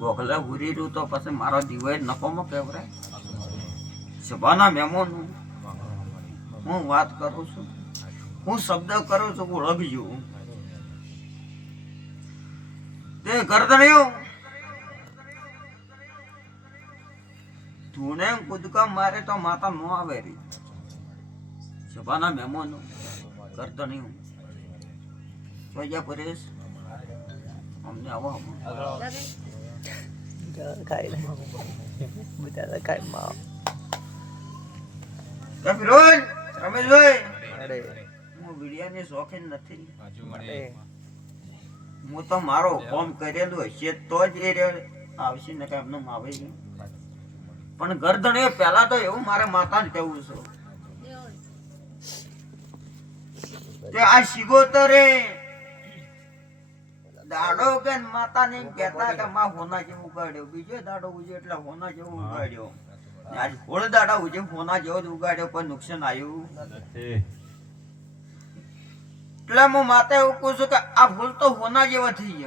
ગોખલે ઉરી રહ્યું તો પછી મારો દીવો નકોમો કેવરે સભાના મહેમાનો હું વાત કરું છું, હું શબ્દ કરું છું, ઓળખજો તે ગરદણ્યું ધૂણે કૂદકા મારે તો માતા નો આવે રી સભાના મહેમાનો ગરદણ્યું જોયા પરેશ અમને આવો રમેશભાઈ શોખીન નથી. હું તો મારો કોમ કરેલું હશે તો જ એ આવશે ને કઈ એમનું આવે પણ ગરદણ એ પેલા તો એવું મારે માતા ને કેવું છે આ શિગોતરે દાડો કે માતા ને કહેતા કે માં હોના જેવું ઉગાડ્યો, બીજો દાડો ઉજ્યો એટલે હોના જેવું ઉગાડ્યો. આજ હોળ દાડા ઉજે હોના જેવો જ ઉગાડ્યો, કોઈ નુકસાન આવ્યું નથી. એટલે હું માતા એવું કહું છું કે આ ફૂલ તો હોના જેવા થઈ ગયા.